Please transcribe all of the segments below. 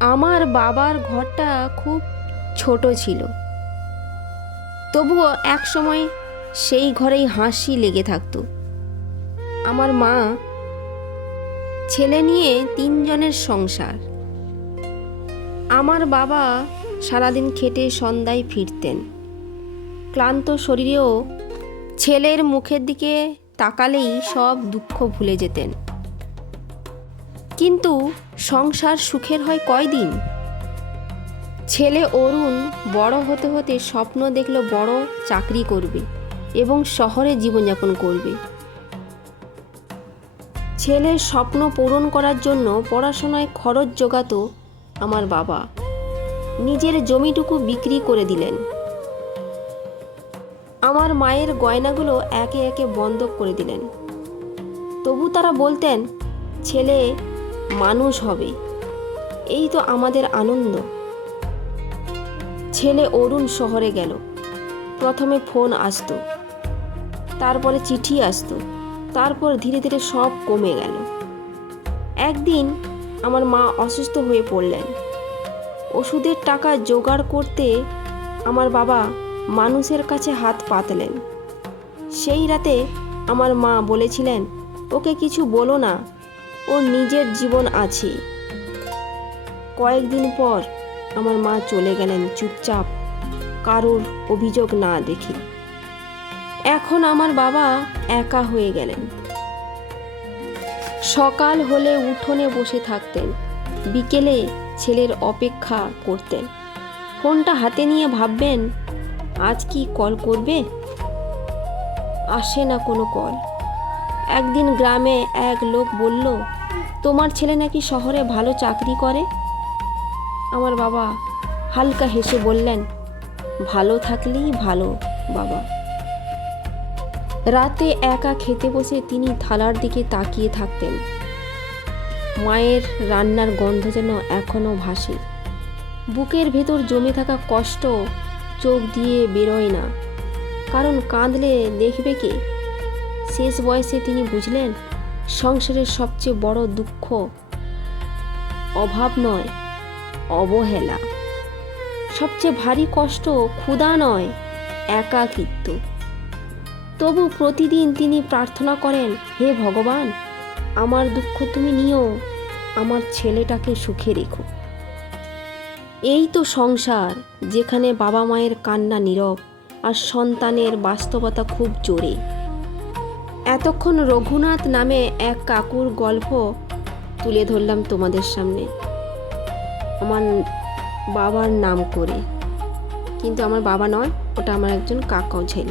আমার বাবার ঘরটা খুব ছোট ছিল, তবুও এক সময় সেই ঘরেই হাসি লেগে থাকতো। আমার মা, ছেলে নিয়ে 3 জনের সংসার। আমার বাবা সারাদিন খেটে সন্ধ্যায় ফিরতেন। ক্লান্ত শরীরেও ছেলের মুখের দিকে তাকালেই সব দুঃখ ভুলে যেতেন। কিন্তু সংসার সুখের হয় কয়দিন? ছেলে অরুণ বড় হতে হতে স্বপ্ন দেখল বড় চাকরি করবে এবং শহরে জীবনযাপন করবে। ছেলের স্বপ্ন পূরণ করার জন্য পড়াশোনায় খরচ জোগাতো আমার বাবা। নিজের জমিটুকু বিক্রি করে দিলেন। আমার মায়ের গয়নাগুলো একে একে বন্ধক করে দিলেন। তবু তারা বলতেন, ছেলে মানুষ হবে, এই তো আমাদের আনন্দ। ছেলে অরুণ শহরে গেল। প্রথমে ফোন আসতো, তারপরে চিঠি আসতো, তারপর ধীরে ধীরে সব কমে গেল। একদিন আমার মা অসুস্থ হয়ে পড়লেন। ওষুধের টাকা জোগাড় করতে আমার বাবা মানুষের কাছে হাত পাতলেন। সেই রাতে আমার মা বলেছিলেন, ওকে কিছু বলো না, ওর নিজের জীবন আছে। কয়েকদিন পর আমার মা চলে গেলেন চুপচাপ, কারোর অভিযোগ না দেখে। এখন আমার বাবা একা হয়ে গেলেন। সকাল হলে উঠোনে বসে থাকতেন, বিকেলে ছেলের অপেক্ষা করতেন। ফোনটা হাতে নিয়ে ভাববেন, আজ কি কল করবে? আসে না কোনো কল। একদিন গ্রামে এক লোক বলল, তোমার ছেলে নাকি শহরে ভালো চাকরি করে। আমার বাবা হালকা হেসে বললেন, ভালো থাকলেই ভালো বাবা। রাতে একা খেতে বসে তিনি থালার দিকে তাকিয়ে থাকতেন। মায়ের রান্নার গন্ধ যেন এখনো ভাসে। বুকের ভেতর জমে থাকা কষ্ট চোখ দিয়ে বেরোয় না, কারণ কাঁদলে দেখবে কে? শেষ বয়সে তিনি বুঝলেন, সংসারের সবচেয়ে বড় দুঃখ অভাব নয়, অবহেলা। সবচেয়ে ভারী কষ্ট ক্ষুধা নয়, একাকিত্ব। তবু প্রতিদিন তিনি প্রার্থনা করেন, হে ভগবান, আমার দুঃখ তুমি নিও, আমার ছেলেটাকে সুখে রেখো। এই তো সংসার, যেখানে বাবা মায়ের কান্না নীরব আর সন্তানের বাস্তবতা খুব জোরে। এতক্ষণ রঘুনাথ নামে এক কাকুর গল্প তুলে ধরলাম তোমাদের সামনে, আমার বাবার নাম করে। কিন্তু আমার বাবা নয়, ওটা আমার একজন কাকাও ছিল।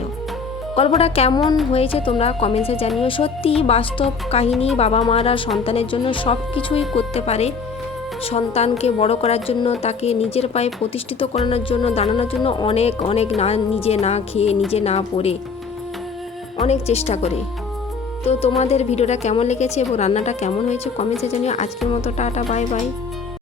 গল্পটা কেমন হয়েছে তোমরা কমেন্টসে জানিও। সত্যি বাস্তব কাহিনী। বাবা মারা সন্তানের জন্য সব কিছুই করতে পারে। সন্তানকে বড় করার জন্য, তাকে নিজের পায়ে প্রতিষ্ঠিত করানোর জন্য, দাঁড়ানোর জন্য অনেক অনেক না, নিজে না খেয়ে, নিজে না পড়ে অনেক চেষ্টা করে। তো তোমাদের ভিডিওটা কেমন লেগেছে এবং রান্নাটা কেমন হয়েছে কমেন্টসে জানিও। আজকের মতো টাটা, বাই বাই।